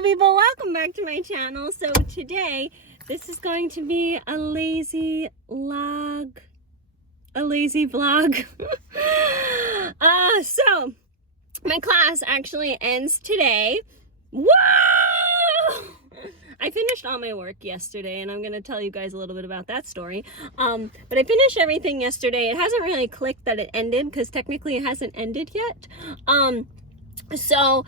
beautiful people, welcome back to my channel. So today this is going to be a lazy vlog. So my class actually ends today. Whoa! I finished all my work yesterday, and I'm going to tell you guys a little bit about that story. But I finished everything yesterday. It hasn't really clicked that it ended, because technically it hasn't ended yet. So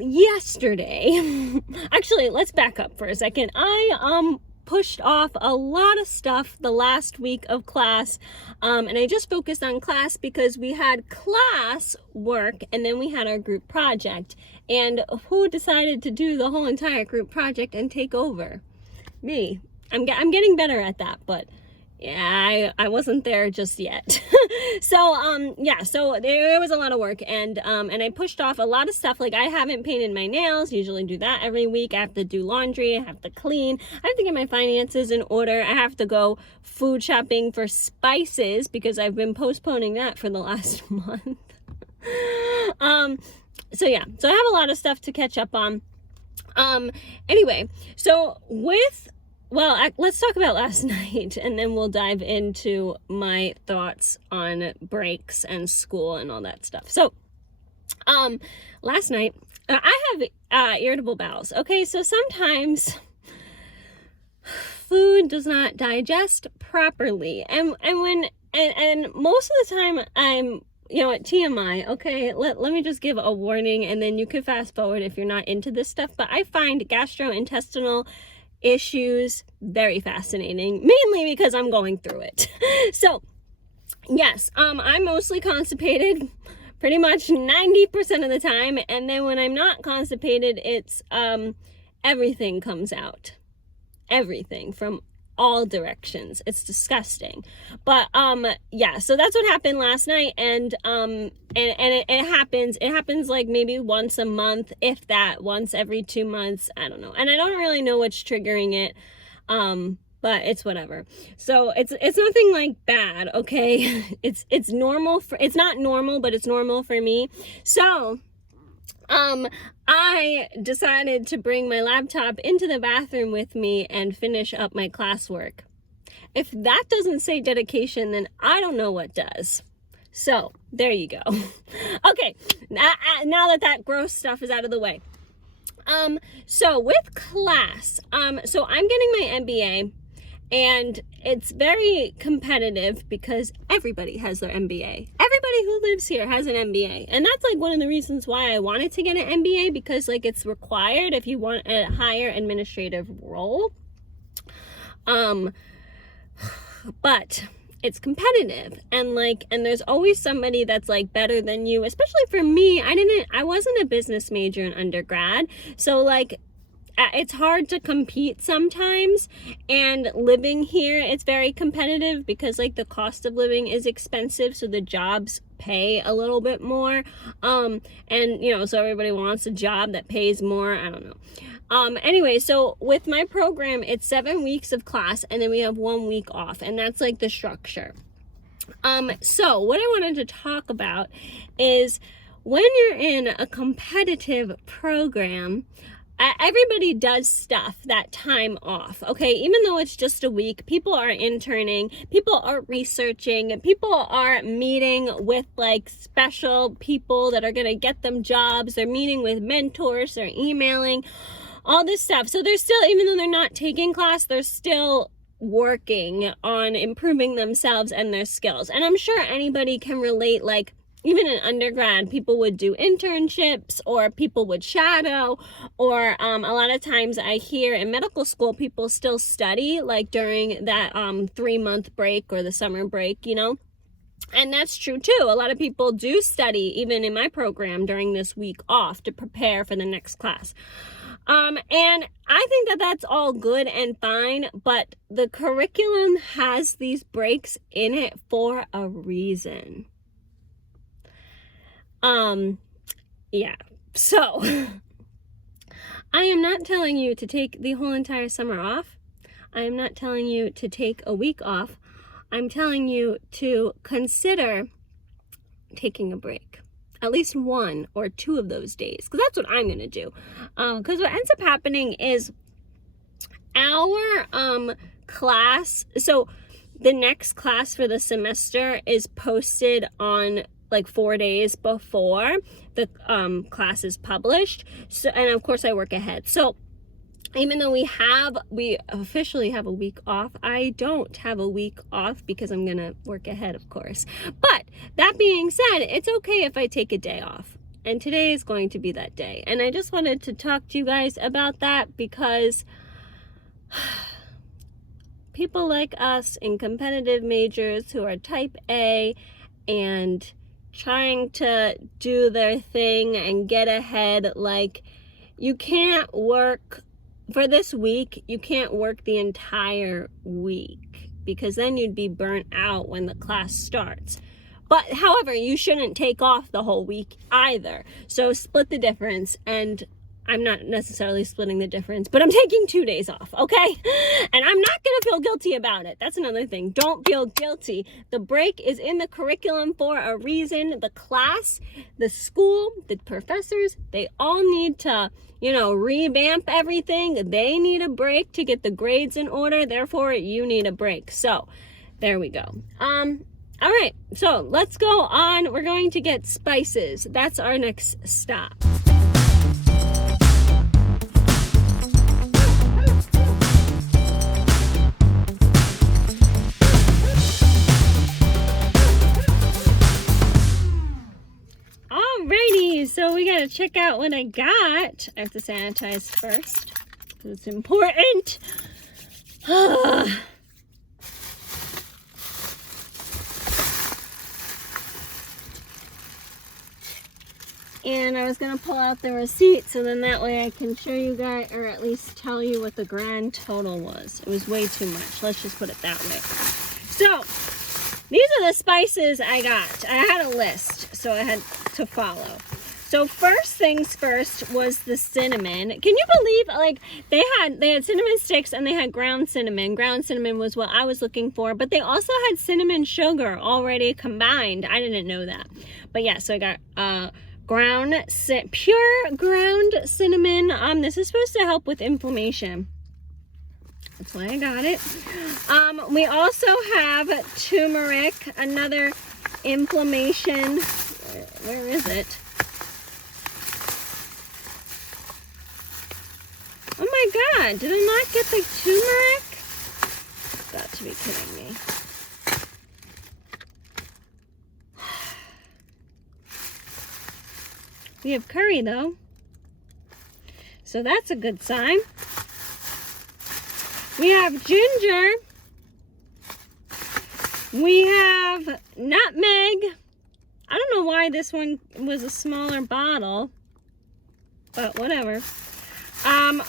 yesterday, actually, let's back up for a second. I pushed off a lot of stuff the last week of class, and I just focused on class because we had class work and then we had our group project. And who decided to do the whole entire group project and take over? Me. I'm getting better at that, but yeah, I wasn't there just yet. So there was a lot of work, and I pushed off a lot of stuff. Like, I haven't painted my nails. Usually do that every week. I have to do laundry. I have to clean. I have to get my finances in order. I have to go food shopping for spices because I've been postponing that for the last month. So I have a lot of stuff to catch up on. Anyway, let's talk about last night, and then we'll dive into my thoughts on breaks and school and all that stuff. So, last night, I have irritable bowels. Okay, so sometimes food does not digest properly, and most of the time I'm, at TMI, okay, let me just give a warning, and then you can fast forward if you're not into this stuff, but I find gastrointestinal issues very fascinating, mainly because I'm going through it. So, yes, I'm mostly constipated pretty much 90% of the time, and then when I'm not constipated, it's, everything comes out. Everything from all directions. It's disgusting. But so that's what happened last night, and it happens like maybe once a month, if that, once every 2 months. I don't know, and I don't really know what's triggering it, but it's whatever. So it's nothing like bad, okay? It's normal it's not normal, but it's normal for me. So I decided to bring my laptop into the bathroom with me and finish up my classwork. If that doesn't say dedication, then I don't know what does. So, there you go. Okay, now that gross stuff is out of the way. So with class, so I'm getting my MBA, and it's very competitive because everybody has their MBA. Everybody who lives here has an MBA. And that's like one of the reasons why I wanted to get an MBA, because like it's required if you want a higher administrative role. But it's competitive, and there's always somebody that's like better than you. Especially for me, I wasn't a business major in undergrad. So like, it's hard to compete sometimes, and living here, it's very competitive because like the cost of living is expensive, so the jobs pay a little bit more, and so everybody wants a job that pays more. I don't know. Anyway, so with my program, it's 7 weeks of class, and then we have 1 week off, and that's like the structure. So what I wanted to talk about is, when you're in a competitive program, everybody does stuff that time off, okay? Even though it's just a week, people are interning, people are researching, people are meeting with like special people that are gonna get them jobs, they're meeting with mentors, they're emailing, all this stuff. So they're still, even though they're not taking class, they're still working on improving themselves and their skills. And I'm sure anybody can relate, like, even in undergrad, people would do internships, or people would shadow, or a lot of times I hear in medical school, people still study, like during that 3-month break or the summer break, And that's true too. A lot of people do study, even in my program, during this week off to prepare for the next class. And I think that that's all good and fine, but the curriculum has these breaks in it for a reason. So I am not telling you to take the whole entire summer off. I am not telling you to take a week off. I'm telling you to consider taking a break. at least 1 or 2 of those days, because that's what I'm going to do. Because what ends up happening is our class, so the next class for the semester is posted on like 4 days before the class is published. So, and of course I work ahead. So even though we officially have a week off, I don't have a week off because I'm gonna work ahead, of course. But that being said, it's okay if I take a day off. And today is going to be that day. And I just wanted to talk to you guys about that because people like us in competitive majors who are type A and trying to do their thing and get ahead, like, you can't work for this week, you can't work the entire week because then you'd be burnt out when the class starts. But however, you shouldn't take off the whole week either. So split the difference, and I'm not necessarily splitting the difference, but I'm taking 2 days off, okay? And I'm not gonna feel guilty about it. That's another thing. Don't feel guilty. The break is in the curriculum for a reason. The class, the school, the professors, they all need to, revamp everything. They need a break to get the grades in order. Therefore, you need a break. So there we go. All right, so let's go on. We're going to get spices. That's our next stop. Alrighty, so we gotta check out what I got. I have to sanitize first, because it's important. And I was gonna pull out the receipt so then that way I can show you guys, or at least tell you what the grand total was. It was way too much. Let's just put it that way. So these are the spices I got. I had a list, so I had to follow. So first things first was the cinnamon. Can you believe, like, they had cinnamon sticks and they had ground cinnamon. Ground cinnamon was what I was looking for, but they also had cinnamon sugar already combined. I didn't know that. But yeah, so I got pure ground cinnamon. This is supposed to help with inflammation. That's why I got it. We also have turmeric, another inflammation. Where is it? Oh my God, did I not get the turmeric? Got to be kidding me. We have curry though, so that's a good sign. We have ginger. We have nutmeg. I don't know why this one was a smaller bottle, but whatever.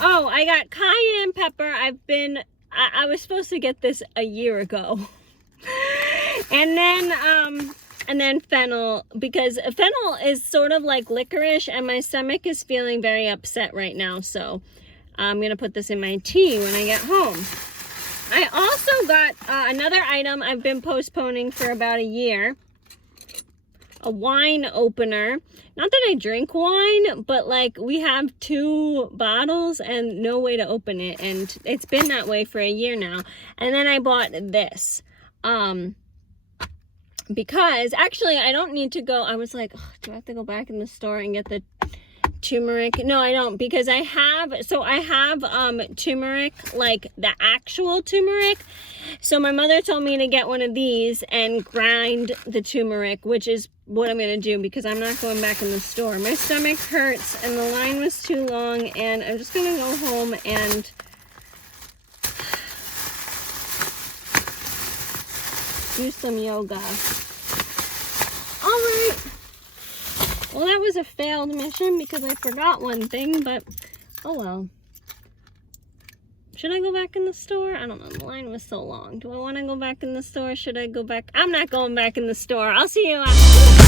Oh, I got cayenne pepper. I was supposed to get this a year ago. And then fennel, because fennel is sort of like licorice and my stomach is feeling very upset right now. So I'm going to put this in my tea when I get home. I also got another item I've been postponing for about a year. A wine opener. Not that I drink wine, but like we have 2 bottles and no way to open it. And it's been that way for a year now. And then I bought this. Because actually I don't need to go. I was like, oh, do I have to go back in the store and get the turmeric? No, I don't, because I have turmeric, like the actual turmeric. So my mother told me to get one of these and grind the turmeric, which is what I'm going to do because I'm not going back in the store. My stomach hurts and the line was too long, and I'm just going to go home and do some yoga. Alright. Well, that was a failed mission because I forgot one thing, but oh well. Should I go back in the store? I don't know. The line was so long. Do I want to go back in the store? Should I go back? I'm not going back in the store. I'll see you after.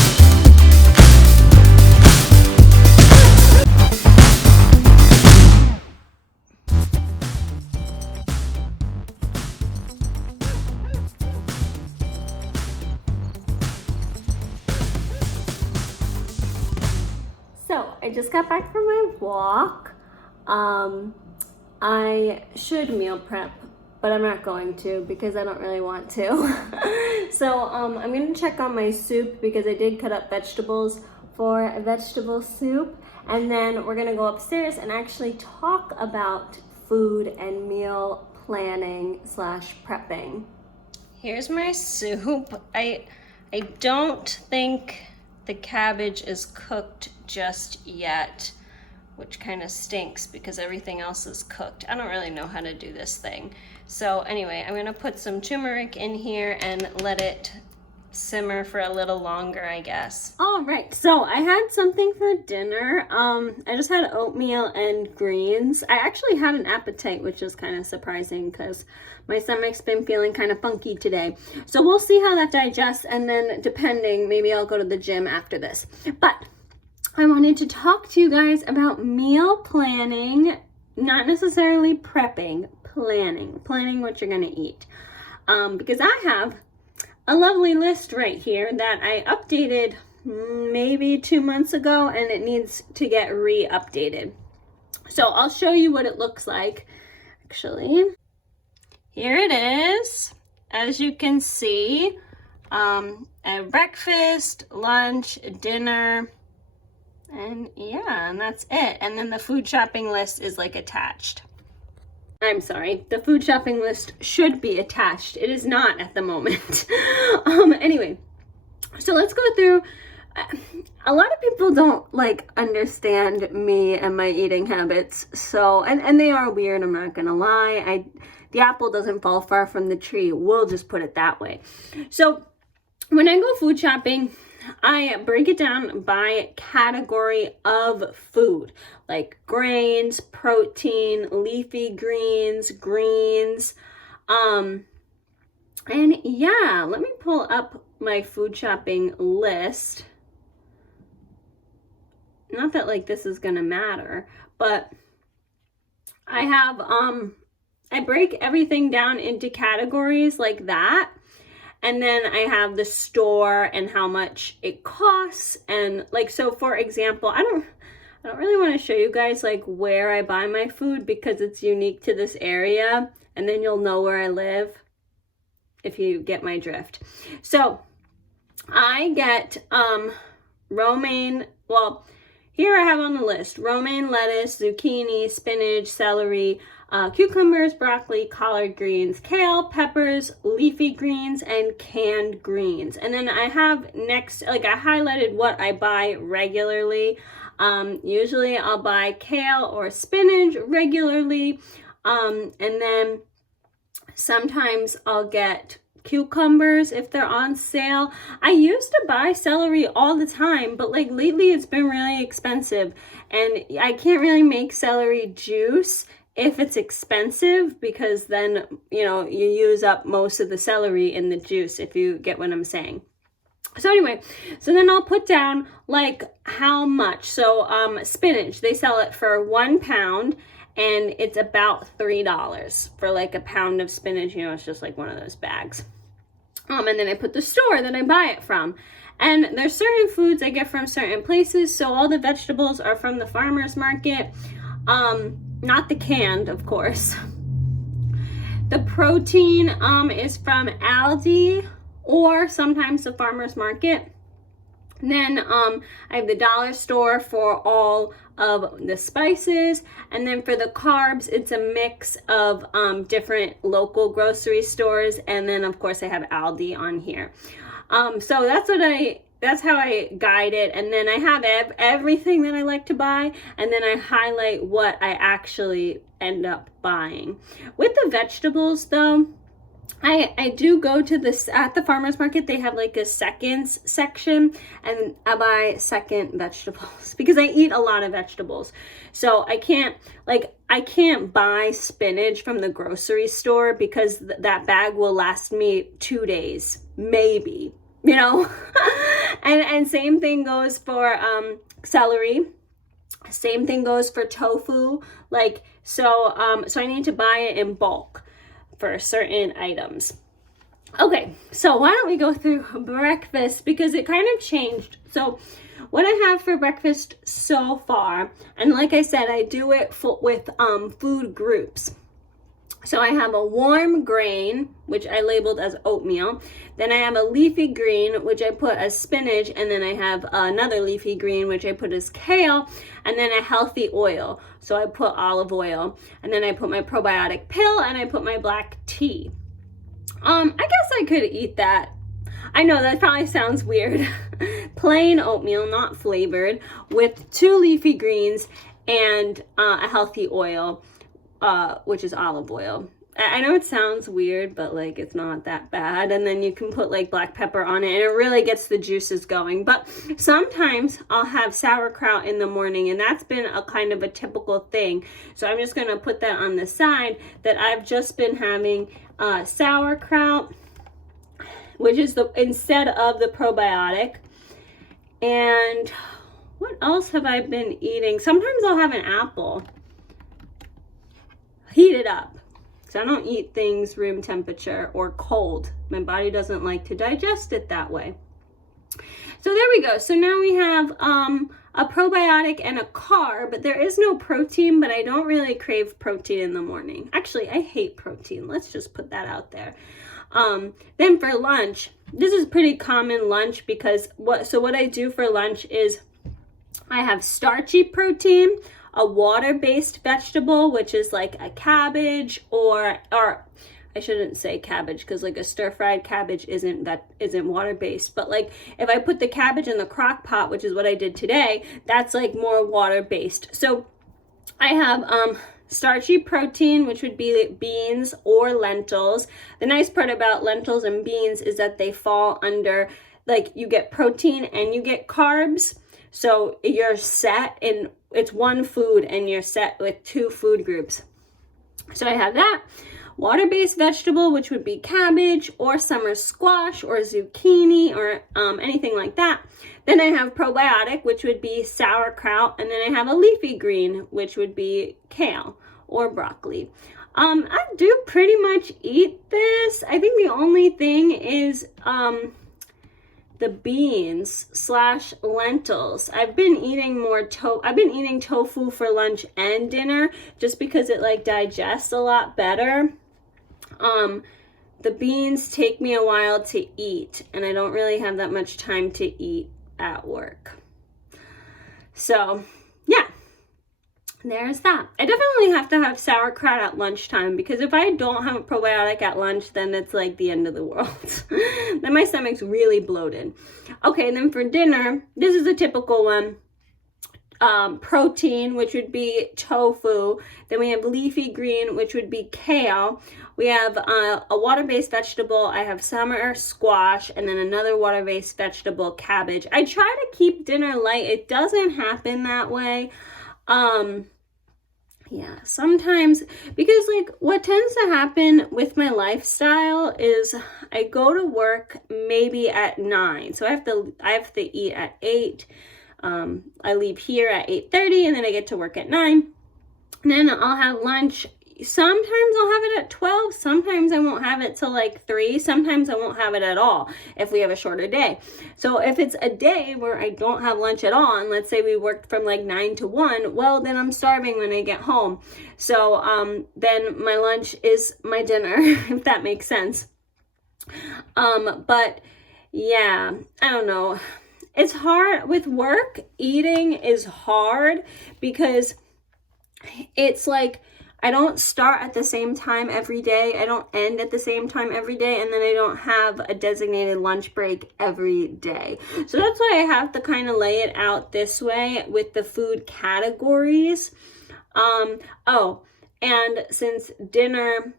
just got back from my walk. I should meal prep, but I'm not going to because I don't really want to. So I'm gonna check on my soup because I did cut up vegetables for a vegetable soup, and then we're gonna go upstairs and actually talk about food and meal planning / prepping. Here's my soup. I don't think the cabbage is cooked just yet, which kind of stinks because everything else is cooked. I don't really know how to do this thing. So anyway, I'm gonna put some turmeric in here and let it simmer for a little longer, I guess. All right, so I had something for dinner. I just had oatmeal and greens. I actually had an appetite, which is kind of surprising because my stomach's been feeling kind of funky today. So we'll see how that digests, and then depending, maybe I'll go to the gym after this. But I wanted to talk to you guys about meal planning, not necessarily prepping, planning what you're gonna eat. Because I have a lovely list right here that I updated maybe 2 months ago, and it needs to get re-updated. So I'll show you what it looks like. Actually, here it is. As you can see, a breakfast, lunch, dinner, and yeah, and that's it. And then the food shopping list is like attached. I'm sorry, the food shopping list should be attached. It is not at the moment. Anyway, so let's go through. A lot of people don't like understand me and my eating habits. So, and they are weird, I'm not gonna lie. The apple doesn't fall far from the tree. We'll just put it that way. So when I go food shopping, I break it down by category of food, like grains, protein, leafy greens. And yeah, let me pull up my food shopping list. Not that like this is gonna matter, but I have, I break everything down into categories like that. And then I have the store and how much it costs. And like, so for example, I don't really want to show you guys like where I buy my food because it's unique to this area. And then you'll know where I live if you get my drift. So I get romaine, well, here I have on the list, romaine lettuce, zucchini, spinach, celery, cucumbers, broccoli, collard greens, kale, peppers, leafy greens, and canned greens. And then I have next, like I highlighted what I buy regularly. Usually I'll buy kale or spinach regularly. And then sometimes I'll get cucumbers if they're on sale. I used to buy celery all the time, but like lately it's been really expensive and I can't really make celery juice if it's expensive because then, you know, you use up most of the celery in the juice, if you get what I'm saying. So anyway, so then I'll put down like how much. So spinach, they sell it for 1 pound and it's about $3 for like a pound of spinach. You know, it's just like one of those bags. And then I put the store that I buy it from. And there's certain foods I get from certain places. So all the vegetables are from the farmer's market. Not the canned, of course. The protein is from Aldi or sometimes the farmer's market. Then I have the dollar store for all of the spices. And then for the carbs, it's a mix of different local grocery stores. And then of course I have Aldi on here. So that's how I guide it. And then I have everything that I like to buy. And then I highlight what I actually end up buying. With the vegetables though, I do go to this at the farmer's market. They have like a seconds section and I buy second vegetables because I eat a lot of vegetables. So I can't buy spinach from the grocery store because that bag will last me 2 days, maybe, you know. and same thing goes for celery. Same thing goes for tofu. Like, so I need to buy it in bulk for certain items. Okay, so why don't we go through breakfast because it kind of changed. So what I have for breakfast so far, and like I said, I do it with food groups. So I have a warm grain, which I labeled as oatmeal. Then I have a leafy green, which I put as spinach. And then I have another leafy green, which I put as kale. And then a healthy oil. So I put olive oil. And then I put my probiotic pill and I put my black tea. I guess I could eat that. I know that probably sounds weird. Plain oatmeal, not flavored, with 2 leafy greens and a healthy oil. Which is olive oil. I know it sounds weird, but like it's not that bad. And then you can put like black pepper on it and it really gets the juices going. But sometimes I'll have sauerkraut in the morning, and that's been a kind of a typical thing. So I'm just gonna put that on the side, that I've just been having sauerkraut, which is instead of the probiotic. And what else have I been eating? Sometimes I'll have an apple. Heat it up, because I don't eat things room temperature or cold. My body doesn't like to digest it that way. So there we go. So now we have a probiotic and a carb, but there is no protein, but I don't really crave protein in the morning. Actually, I hate protein. Let's just put that out there. Then for lunch, this is pretty common lunch, because what I do for lunch is I have starchy protein, a water-based vegetable, which is like a cabbage, or I shouldn't say cabbage, because like a stir-fried cabbage isn't water-based, but like if I put the cabbage in the crock pot, which is what I did today, that's like more water-based. So I have starchy protein, which would be beans or lentils. The nice part about lentils and beans is that they fall under, like, you get protein and you get carbs. So you're set in, it's one food and you're set with 2 food groups. So I have that. Water-based vegetable, which would be cabbage or summer squash or zucchini or anything like that. Then I have probiotic, which would be sauerkraut. And then I have a leafy green, which would be kale or broccoli. I do pretty much eat this. I think the only thing is the beans / lentils. I've been eating tofu for lunch and dinner, just because it like digests a lot better. The beans take me a while to eat, and I don't really have that much time to eat at work. So yeah, there's that. I definitely have to have sauerkraut at lunchtime, because if I don't have a probiotic at lunch, then it's like the end of the world. Then my stomach's really bloated. Okay, and then for dinner, this is a typical one. Protein, which would be tofu. Then we have leafy green, which would be kale. We have a water-based vegetable. I have summer squash, and then another water-based vegetable, cabbage. I try to keep dinner light. It doesn't happen that way. Yeah, sometimes, because like what tends to happen with my lifestyle is I go to work maybe at 9. So I have to eat at 8. I leave here at 8:30, and then I get to work at 9. And then I'll have lunch. Sometimes I'll have it at 12. Sometimes I won't have it till like 3. Sometimes I won't have it at all if we have a shorter day. So if it's a day where I don't have lunch at all, and let's say we worked from like 9 to 1, well, then I'm starving when I get home. So then my lunch is my dinner, if that makes sense. But yeah, I don't know. It's hard with work. Eating is hard because it's like I don't start at the same time every day. I don't end at the same time every day. And then I don't have a designated lunch break every day. So that's why I have to kind of lay it out this way with the food categories. Oh, and since dinner,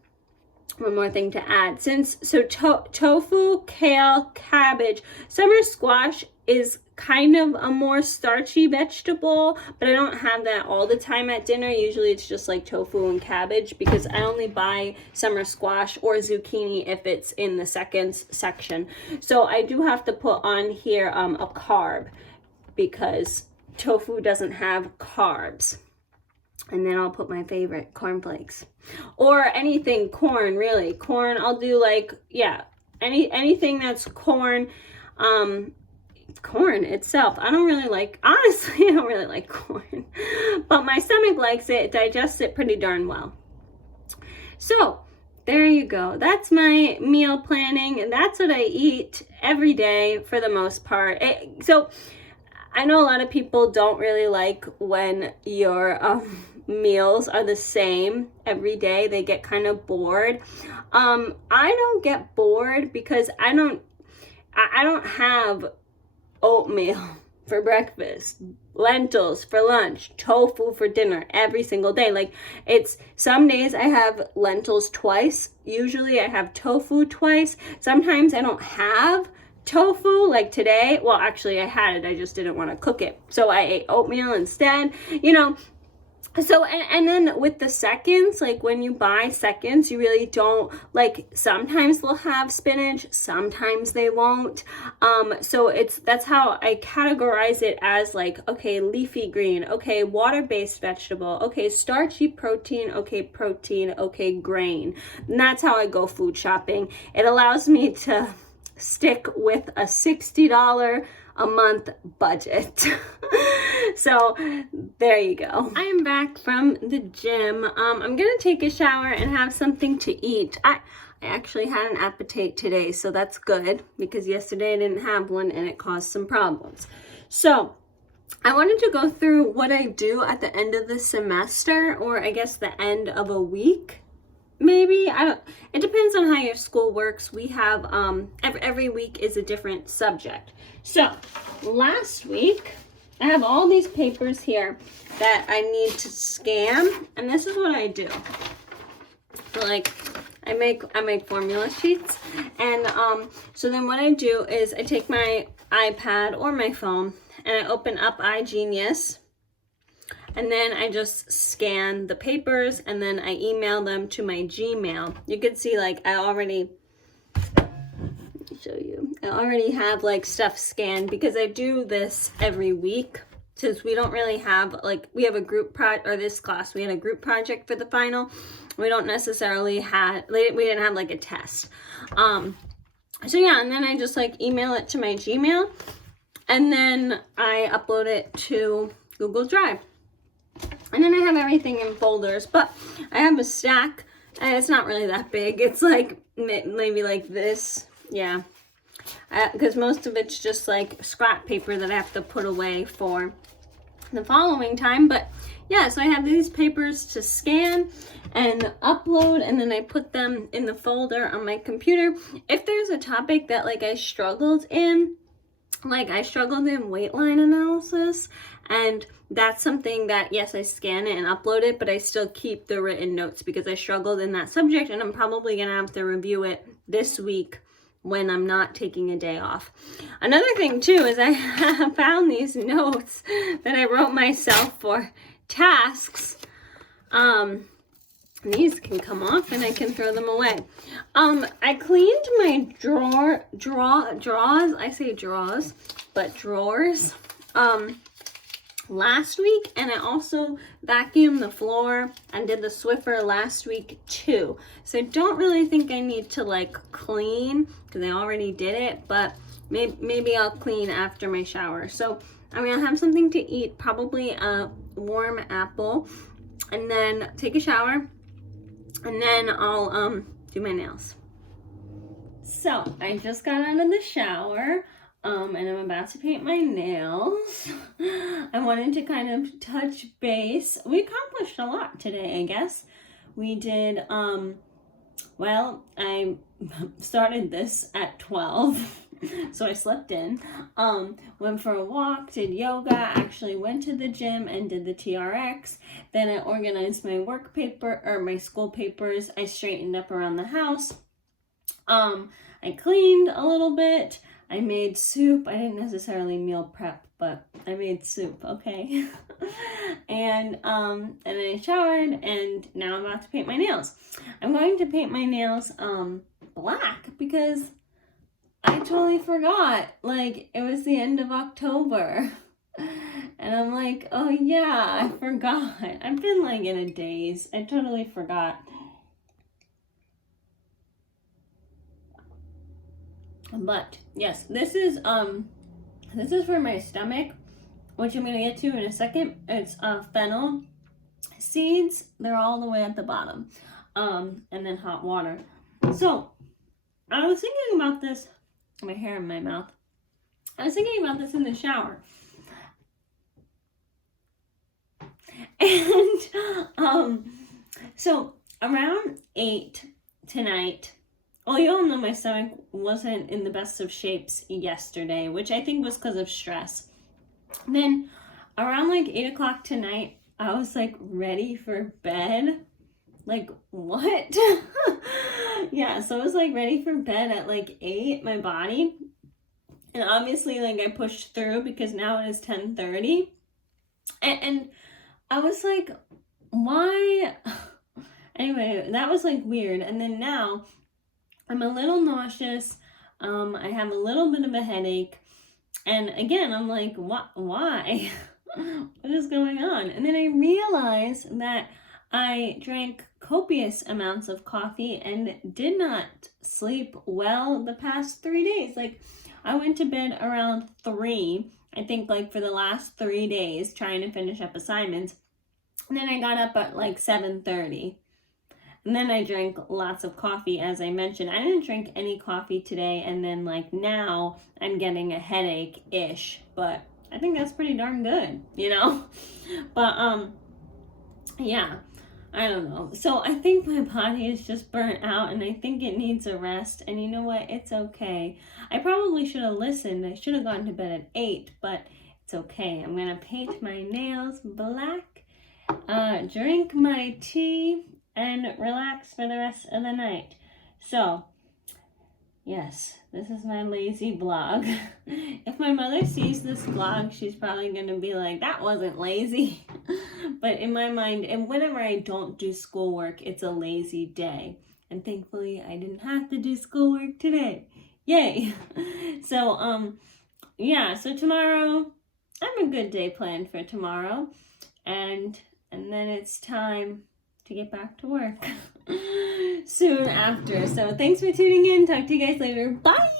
one more thing to add. Tofu, kale, cabbage, summer squash is kind of a more starchy vegetable, but I don't have that all the time at dinner. Usually it's just like tofu and cabbage, because I only buy summer squash or zucchini if it's in the second section. So I do have to put on here a carb, because tofu doesn't have carbs. And then I'll put my favorite, cornflakes, or anything corn, really. Corn, I'll do like, yeah, anything that's corn. corn itself. I don't really like, honestly, I don't really like corn, but my stomach likes it. It digests it pretty darn well. So there you go. That's my meal planning, and that's what I eat every day for the most part. So I know a lot of people don't really like when your meals are the same every day. They get kind of bored. I don't get bored because I don't have oatmeal for breakfast, lentils for lunch, tofu for dinner every single day. Like, it's some days I have lentils twice. Usually I have tofu twice. Sometimes I don't have tofu, like today. Well, actually I had it, I just didn't want to cook it, so I ate oatmeal instead, you know. So, and then with the seconds, like when you buy seconds, you really don't, like, sometimes they'll have spinach, sometimes they won't. So that's how I categorize it, as like, okay, leafy green, okay, water-based vegetable, okay, starchy protein, okay, grain. And that's how I go food shopping. It allows me to stick with a $60 a month budget. So there you go. I am back from the gym. I'm gonna take a shower and have something to eat. I actually had an appetite today, so that's good, because yesterday I didn't have one and it caused some problems. So I wanted to go through what I do at the end of the semester, or I guess the end of a week. Maybe, I don't, it depends on how your school works. We have, every week is a different subject. So last week, I have all these papers here that I need to scan, and this is what I do. So, like, I make formula sheets, and so then what I do is I take my iPad or my phone and I open up iGenius, and then I just scan the papers, and then I email them to my Gmail. You can see, like, I already have like stuff scanned, because I do this every week, since we don't really have, like, we have a group this class, we had a group project for the final. We don't necessarily we didn't have like a test. So yeah, and then I just like email it to my Gmail, and then I upload it to Google Drive. And then I have everything in folders, but I have a stack, and it's not really that big. It's like maybe like this, yeah. Because most of it's just like scrap paper that I have to put away for the following time. But yeah, so I have these papers to scan and upload, and then I put them in the folder on my computer. If there's a topic that like I struggled in, like I struggled in weight line analysis, and that's something that, yes, I scan it and upload it, but I still keep the written notes because I struggled in that subject, and I'm probably gonna have to review it this week when I'm not taking a day off. Another thing too is I found these notes that I wrote myself for tasks. These can come off and I can throw them away. I cleaned my drawers, I say drawers, but drawers, last week, and I also vacuumed the floor and did the Swiffer last week too. So I don't really think I need to like clean, because I already did it, but maybe I'll clean after my shower. So I'm gonna have something to eat, probably a warm apple, and then take a shower, and then I'll do my nails. So I just got out of the shower. And I'm about to paint my nails. I wanted to kind of touch base. We accomplished a lot today, I guess. We did, well, I started this at 12, so I slept in. Went for a walk, did yoga, actually went to the gym and did the TRX. Then I organized my work paper, or my school papers. I straightened up around the house. I cleaned a little bit. I made soup. I didn't necessarily meal prep, but I made soup, okay? and then I showered, and now I'm about to paint my nails. I'm going to paint my nails black, because I totally forgot. Like, it was the end of October. And I'm like, oh yeah, I forgot. I've been like in a daze. I totally forgot. But yes, this is This is for my stomach, which I'm going to get to in a second. It's fennel seeds. They're all the way at the bottom. And then hot water. So, I was thinking about this. My hair in my mouth. I was thinking about this in the shower. And, so around 8 tonight, well, you all know my stomach wasn't in the best of shapes yesterday, which I think was because of stress. Then around like 8 o'clock tonight, I was like ready for bed. Like, what? Yeah, so I was like ready for bed at like 8, my body. And obviously, like, I pushed through because now it is 10:30. And I was like, why? Anyway, that was like weird. And then now I'm a little nauseous. I have a little bit of a headache. And again, I'm like, what? Why? What is going on? And then I realized that I drank copious amounts of coffee and did not sleep well the past 3 days. Like, I went to bed around 3, I think, like for the last 3 days, trying to finish up assignments. And then I got up at like 7:30. And then I drank lots of coffee, as I mentioned. I didn't drink any coffee today, and then like now I'm getting a headache-ish. But I think that's pretty darn good, you know? But yeah. I don't know. So I think my body is just burnt out and I think it needs a rest. And you know what? It's okay. I probably should have listened. I should have gone to bed at 8, but it's okay. I'm going to paint my nails black, drink my tea, and relax for the rest of the night. So, yes, this is my lazy vlog. If my mother sees this vlog, she's probably going to be like, that wasn't lazy. But in my mind, and whenever I don't do schoolwork, it's a lazy day. And thankfully, I didn't have to do schoolwork today. Yay! So, yeah, so tomorrow, I have a good day planned for tomorrow. And then it's time to get back to work soon after. So thanks for tuning in. Talk to you guys later. Bye!